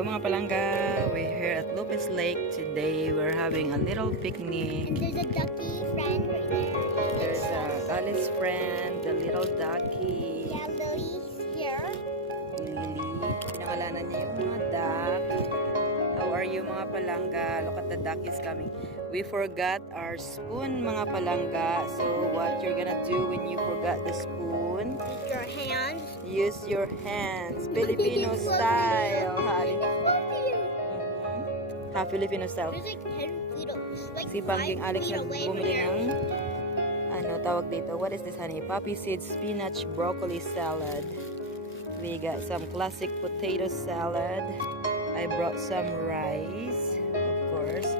Hello mga palangga, we're here at Lopez Lake. Today we're having a little picnic. And there's a ducky friend right there. There's Alice's friend, the little ducky. Yeah, Lily's here. Lily, pinangalanan niya yung mga duck. How are you mga palangga? Look at the duck is coming. We forgot our spoon mga palangga. So what you're gonna do when you forgot the spoon? With your hands. Use your hands. Filipino style. Ha, Filipino style. There's like 10 feet away. Like Si Bangging 5 Alex feet away from bumili here. ng tawag dito. What is this, honey? Poppy seed spinach broccoli salad. We got some classic potato salad. I brought some rice, of course.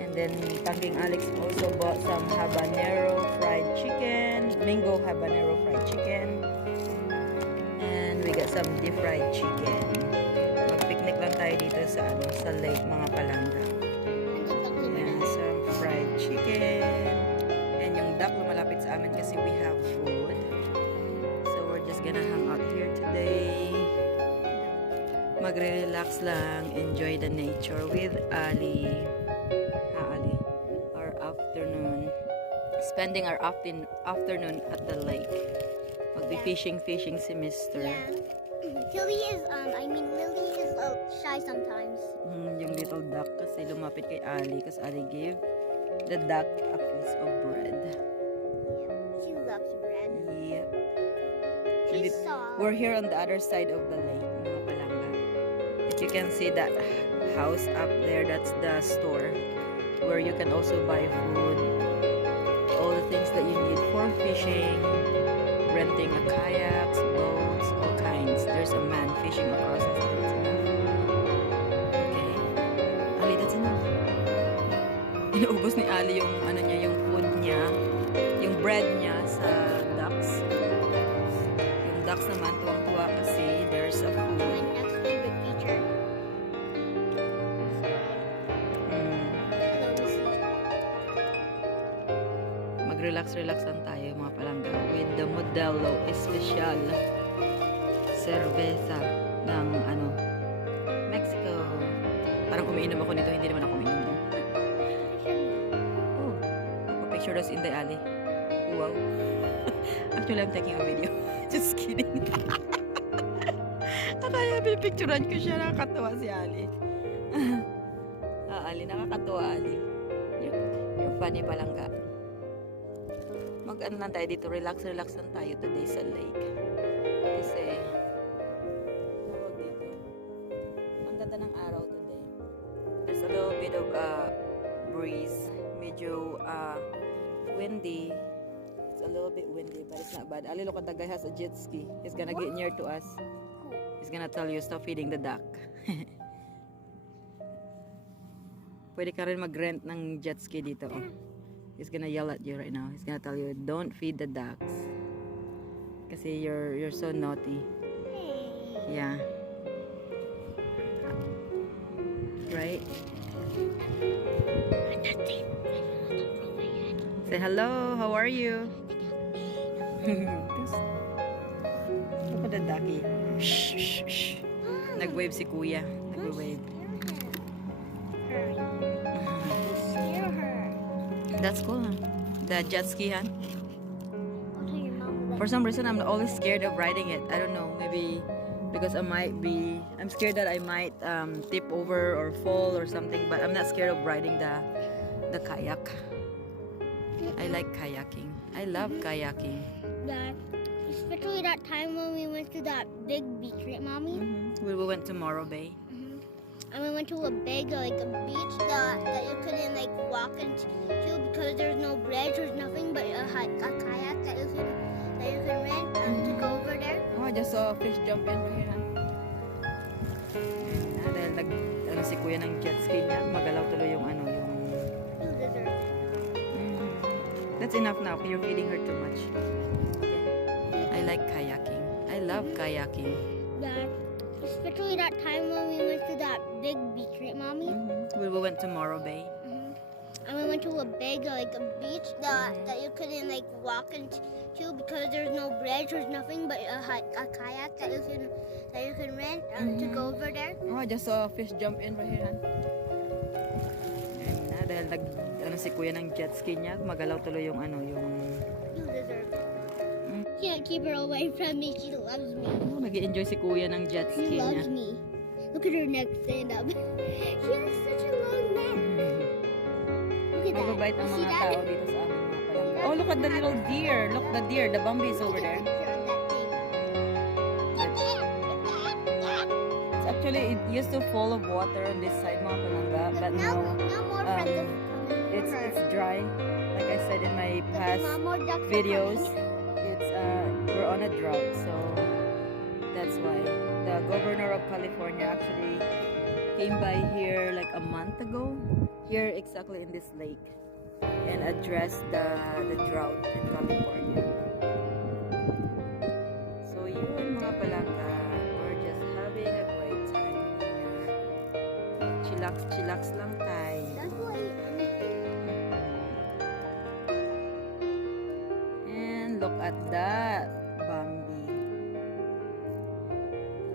And then Bangging Alex also bought some habanero fried chicken, mango habanero fried chicken. And we got some deep fried chicken. Mag-picnic lang tayo dito sa sa lake mga palangga. And the ducky And some fried chicken. And yung duck lumalapit sa amin kasi we have food. So we're just gonna hang out here today. Magre-relax lang, enjoy the nature with Ali. Ali. Our afternoon. Spending our afternoon at the lake. Magbi fishing si Mister. Yeah. Lily is shy sometimes. Yung little duck kasi lumapit kay Ali kasi Ali gave the duck a piece of bread. Yeah. She loves bread. Yep. She's soft. We're here on the other side of the lake, mga palangga. If you can see that house up there, that's the store where you can also buy food, all the things that you need for fishing, renting a kayaks, boats, all kinds. There's a man fishing across the street. Okay. Ali, that's enough. Inuubos ni Ali yung yung food niya, yung bread niya sa ducks. Yung ducks naman tuwang-tuwa kasi there's a My food. next favorite feature. Hello, Missy. Mag-relax lang tayo mga palangga with the Modelo Especial cerveza ng Mexico. Parang umiinom ako nito, hindi naman ako umiinom. Oh, picture us in the alley. Wow. Actually, I'm taking a video. Just kidding. Akala pinipicturean ko siya. Nakakatawa si Ali. Ali, nakakatawa Ali. You're funny palangga. Mag-ano lang tayo dito, relax lang tayo today sa lake. Kasi, tawag dito, ang ganda ng araw today. There's a little bit of breeze. Medyo windy. It's a little bit windy, but it's not bad. Ali, look at the guy has a jet ski. He's gonna get near to us. He's gonna tell you, stop feeding the duck. Pwede ka rin mag-rent ng jet ski dito. Oh. He's gonna yell at you right now. He's gonna tell you, don't feed the ducks. Kasi you're so naughty. Yeah. Right? Say hello. How are you? Look at the ducky. Shh, shh, shh. Nag-wave si kuya. Nag-wave. Scare her. That's cool. Huh? The jet ski, huh? I'll tell your mom. For some reason, I'm always scared of riding it. I don't know. Maybe because I'm scared that I might tip over or fall or something. But I'm not scared of riding the kayak. I like kayaking. I love kayaking. That, especially that time when we went to that big beach, right, Mommy? We went to Morro Bay. And we went to a big, like a beach that you couldn't like walk into because there's no bridge, there's nothing but a kayak that you can rent to go over there. Oh, I just saw a fish jump in right here. Dahil si kuya ng jet ski niya, magalaw tuloy yung yung... You deserve it. That's enough now. You're feeding her too much. I like kayaking. I love kayaking. That, especially that time when we went to that big beach, right, Mommy? We went to Morro Bay. and we went to a big like a beach that you couldn't like walk into because there's no bridge, there's nothing but a kayak that you can rent to go over there. Oh, I just saw a fish jump in right here. Ayun na, dahil si kuya ng jet ski niya, magalaw tuloy yung You deserve it. Can't keep her away from me. She loves me. Oh, nag-i-enjoy si kuya ng jet She ski loves niya. me. Look at her neck stand up. She has such a long neck. Look at that. Mababait ang You see mga that? tao dito sa amin mga palangga. Oh, look at the little deer. Look, the deer. The Bambi is over Look there. at the picture of that thing. It's actually, it used to full of water on this side mga palangga. But now now, more friends are coming. it's dry. Like I said in my past More ducks are videos, coming. it's we're on a drought, so that's why the governor of California actually came by here like a month ago, here exactly in this lake, and addressed the drought in California. So yun mga palangga, we're just having a great time here. Chillax lang tayo. That's why. And look at that Bambi.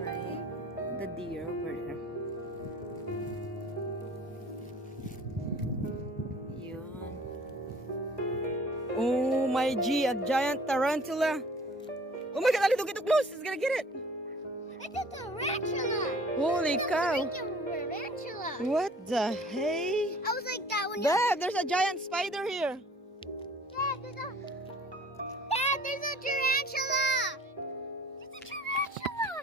Right? The deer over there. Yun. Oh my G, a giant tarantula. Oh my god, Ali, don't get too close. It's gonna get it. It's a tarantula. Holy It's a cow. freaking tarantula. What the hey? I was like that when Dad, there's a giant spider here. Dad, there's a tarantula. There's a tarantula.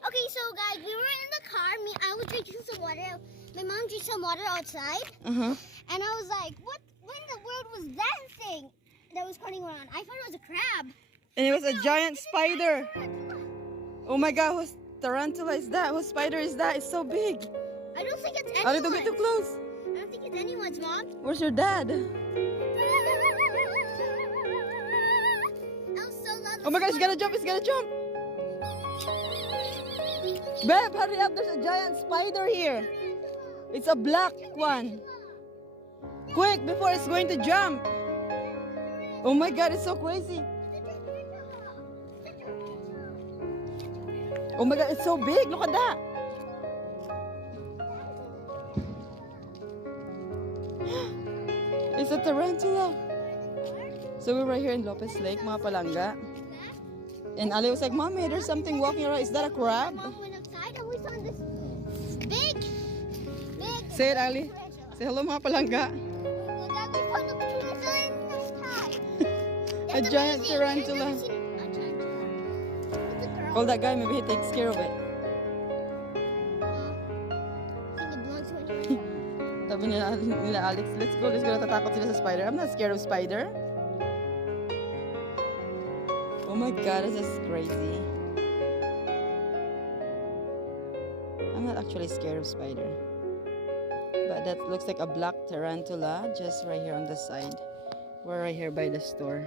Okay, so guys, we were in the car. I was drinking some water. My mom drank some water outside, Uh-huh. and I was like, "What? What in the world was that thing that was running around?" I thought it was a crab. And it was a giant spider. Tarantula. Oh my god, whose tarantula is that? Whose spider is that? It's so big. I don't think it's Ali, don't get too anyone's. close. I don't think it's anyone's, Mom. Where's your dad? That was so loud. Oh my gosh, it's gonna jump, it's gonna jump. Babe, hurry up, there's a giant spider here. It's a black one. Quick, before it's going to jump. Oh my god, it's so crazy. Oh my god, it's so big. Look at that. It's a tarantula. So we're right here in Lopez Lake, mga palangga. And Ali was like, Mommy, there's something walking around. Is that a crab? Mom went outside and we saw this big. Say it, Ali. tarantula. Say hello, mga palangga. And then we found a tarantula in the sky. A That's giant amazing. tarantula. I've never seen a tarantula. It's a girl. Call that guy, maybe he takes care of it. I think it belongs to anyone. Sabi nila Alex, let's go, natatakot sila sa spider. I'm not scared of spider. Oh my god, this is crazy. I'm not actually scared of spider. But that looks like a black tarantula just right here on the side. We're right here by the store.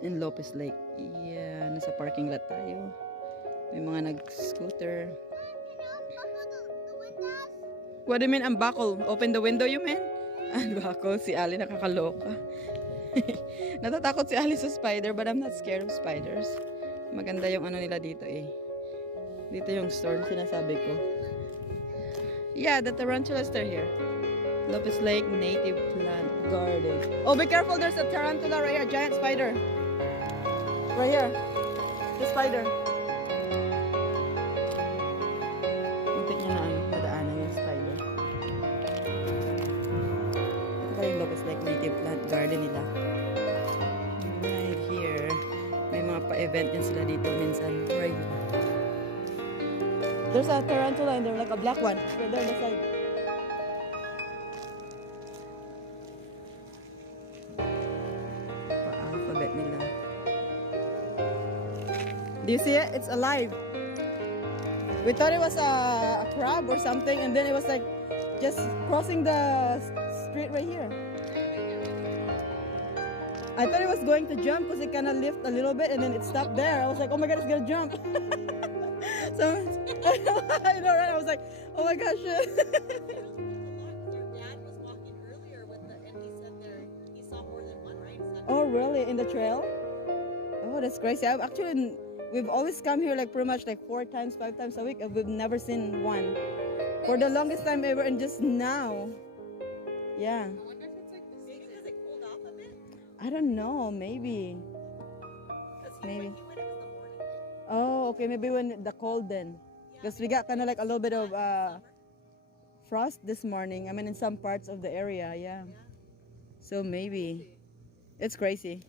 In Lopez Lake. Yeah, nasa parking lot tayo. May mga nag-scooter. The windows. What do you mean, unbuckle? Open the window, you mean? Unbuckle, si Ali nakakaloka. Natatakot si Ali sa spider, but I'm not scared of spiders. Maganda yung ano nila dito eh. Dito yung store sinasabi ko. Yeah, the tarantulas are here. Lopez Lake Native Plant Garden. Oh, be careful, there's a tarantula right here, giant spider. Right here. The spider. Muntik niya na madaanan yung spider. Ito yung Lopez Lake Native Plant Garden nila. Right here. May mga pa-event yan sila dito minsan. Right here. There's a tarantula in there, like a black one. Right there on the side. Pa-alphabet nila. Do you see it? It's alive. We thought it was a crab or something, and then it was like just crossing the street right here. I thought it was going to jump because it kind of lift a little bit and then it stopped there. I was like, oh my god, it's gonna jump. So I know, right? I was like, oh my gosh. really? In the trail? Oh, that's crazy. We've always come here like pretty much like 4 times, 5 times a week, and we've never seen one for the longest time ever, and just now. Yeah. I wonder if it's like the maybe because it cooled off a bit. I don't know. Maybe. Maybe. When he went, it was the morning. Oh, okay. Maybe when the cold then, because we got kind of like a little bit of frost this morning. I mean, in some parts of the area, yeah. So maybe it's crazy.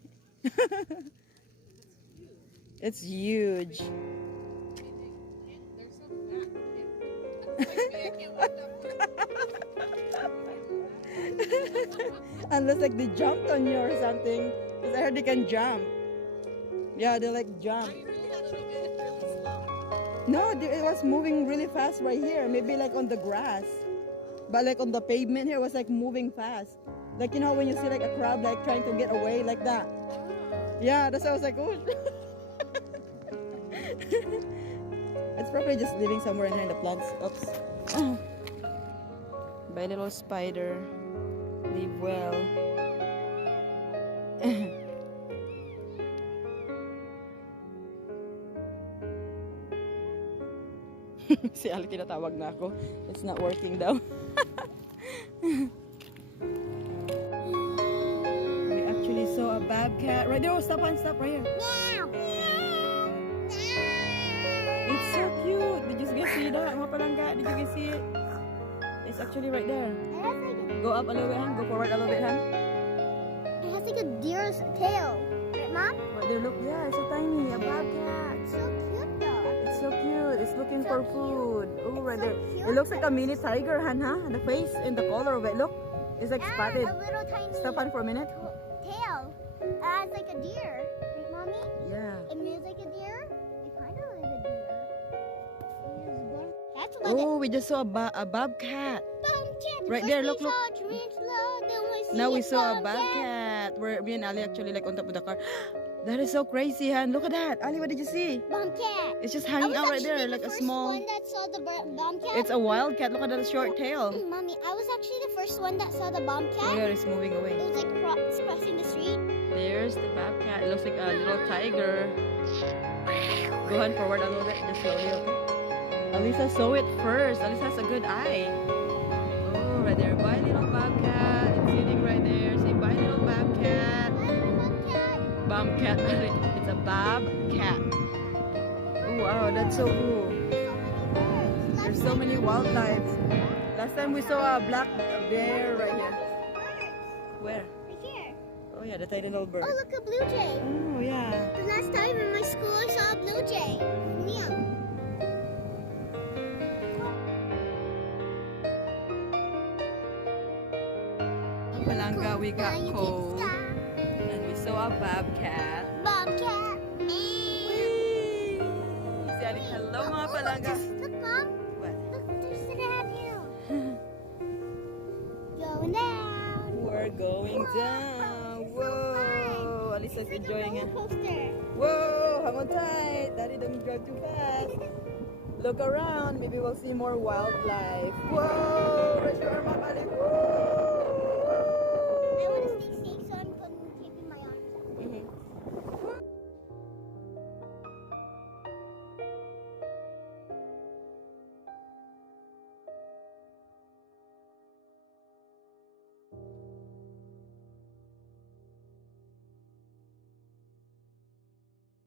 It's huge. They're so fat. I can't walk that far. Unless like they jumped on you or something. Because I heard they can jump. Yeah, they like jump. I really thought it was really slow. No, it was moving really fast right here. Maybe like on the grass. But like on the pavement here, it was like moving fast. Like, you know, when you see like a crab like trying to get away like that. Yeah, that's why I was like, oh. It's probably just living somewhere in here in the plants. Oops. Bye, little spider. Live well. Si Ali tinatawag na ako. It's not working daw. We actually saw a bobcat right there. Oh, stop right here. Meow. It's so cute. Did you guys see that? Mga palangga, did you guys see it? It's actually right there. It has like Go up a little bit, Han. Go forward a little bit, Han. it has like a deer's tail. Right, Mom? Right there, look. Yeah, it's so tiny. A bobcat. It's so cute though. It's so cute. It's looking So for cute. food. Oh, right so there. cute. It looks like a mini tiger, Han, huh? The face and the color of it. Look. It's like spotted. A little tiny Stop on for a minute. tail. It has like a deer. Right, Mommy? Yeah. It moves like a deer. It kind of like a deer. That's what Oh, we just saw a bobcat. Bumpkin. Right First there, we look, look. saw a tarantula, then we Now we see saw a bobcat. Where me and Ali actually like on top of the car. That is so crazy, Han. Look at that. Ali, what did you see? Bumpkin. It's just I hanging was out right actually there the like a first small. one that saw the bumpkin. It's a wildcat. Look at that short tail. Mommy, I was actually the first one that saw the bumpkin. There, it's moving away. It was like crossing the street. There's the bobcat. It looks like a little tiger. Go ahead forward a little bit, just slowly, okay? Alisa saw it first. Alisa has a good eye. Oh, right there. Bye, little bobcat. It's sitting right there. Say bye, little bobcat. Bumpkin. Bobcat. It's a bobcat. Oh, wow, that's so cool. There's so many wildlife. Last time we saw a black bear right here. Where? Right here. Oh, yeah, the tiny little bird. Oh, look, a blue jay. Oh, yeah. The last time in my school, I saw a blue jay. Liam. Palanga, we got Now you can cold. stop. And we saw a bobcat. Bobcat. Whee! Si Ali, hello mga palangga. Look, Mom. What? Look, there's an anthill. Going down. We're going down. Whoa! Alisa's It's like enjoying a it. roller coaster. Whoa! Hang on tight. Daddy, don't drive too fast. Look around. Maybe we'll see more wildlife. Whoa! Raise your arm up, Ali. Whoa!